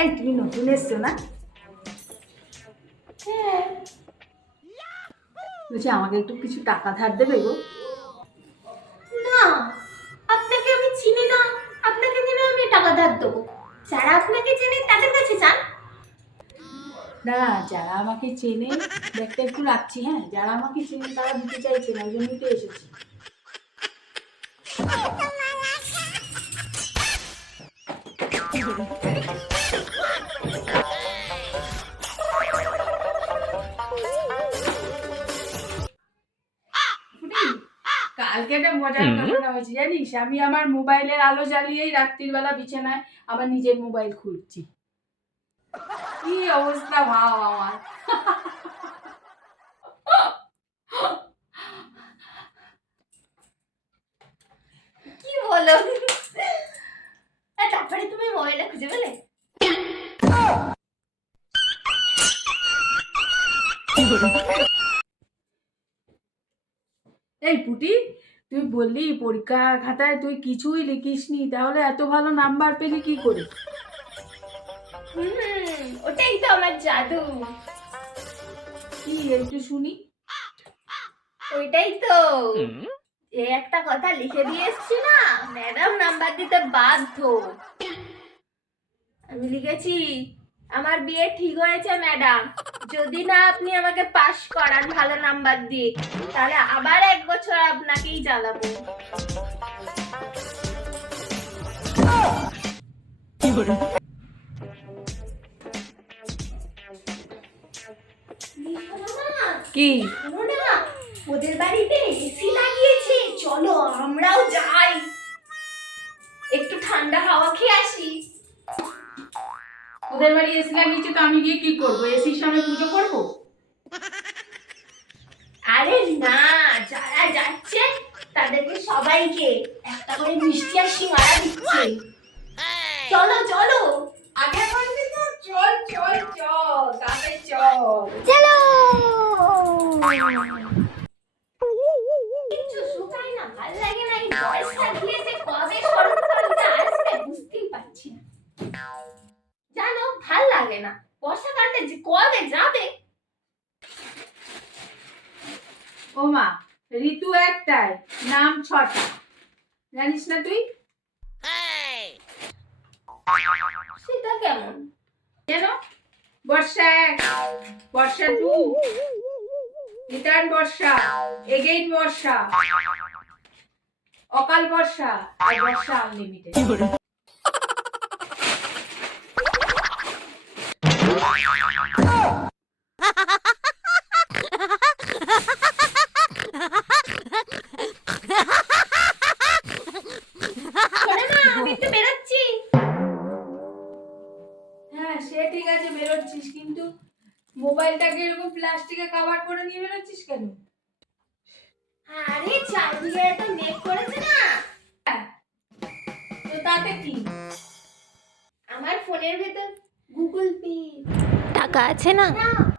এই তুমি নতুন এসছো না? হ্যাঁ বলছি আমাকে একটু কিছু টাকা ধার দেবে গো। না আপনাকে আমি চিনি না। আপনাকে কেন আমি টাকা ধার দেবো? যারা আপনাকে চেনে তাদের কাছে যান। না যারা আমাকে চেনে দেখতে একটু রাখছি হ্যাঁ? যারা আমাকে চেনে তারা দিতে চাইছে না ওই জন্যই তো এসেছি। কালকে একটা মজার ঘটনা হয়েছে জানিস? আমি আমার মোবাইলের আলো জ্বালিয়েই রাত্রির বেলা বিছানায় আবার নিজের মোবাইল খুলছি। কি অবস্থা ভাব আমার। কি বলো? তারপরে তুমি মোবাইলটা খুঁজে পেলে? এই পুটি তুই বললি পরীক্ষা খাতায় তুই কিছুই লিখিসনি তাহলে এত ভালো নাম্বার পেলি কি করে? ওটাই তো আমার জাদু। কি একটু শুনি। ওইটাই তো। এ একটা কথা লিখে দিয়ে এসছি না ম্যাডাম নাম্বার দিতে বাধ্য। আমি লিখেছি আমার বিয়ে ঠিক হয়েছে ম্যাডাম। যদি না আপনি আমাকে পাশ করান ভালো নাম্বার দিয়ে, তাহলে আবার এক বছর আপনাকেই জ্বালাবো। কি? ওদের বাড়িতে এসি লাগিয়েছে। চলো আমরাও যাই। একটু ঠান্ডা হাওয়া খেয়ে আসি। ওদের বাড়ি এসি লাগিয়েছে তো আমি গিয়ে কি করব? এসির সামনে পুজো করব? আরে না যারা যাচ্ছে তাদেরকে সবাইকে একটা করে মিষ্টি আর সিঙ্গারা দিচ্ছে। চলো চলো। আগে বলবি তো চল চল চল তাতে চল। চলো। ভালো লাগে না। বর্ষাকালটা যে কবে যাবে? ও মা ঋতু একটাই নাম ছটা। জানিস না তুই? সেটা কেমন? কেন বর্ষা এক বর্ষা টু রিটার্ন বর্ষা এগেইন বর্ষা। অকাল বর্ষা আর বর্ষা আনলিমিটেড শোনো না আমি একটু বেরোচ্ছি হ্যাঁ সে ঠিক আছে বেরোচ্ছিস কিন্তু মোবাইলটাকে এরকম প্লাস্টিকে কভার করে নিয়ে বেরোচ্ছিস কেন? আরে চারদিকে এত মেঘ করেছে না। হ্যাঁ। তো তাতে কি? আমার ফোনের ভেতর গুগল পে। টাকা আছে না? না।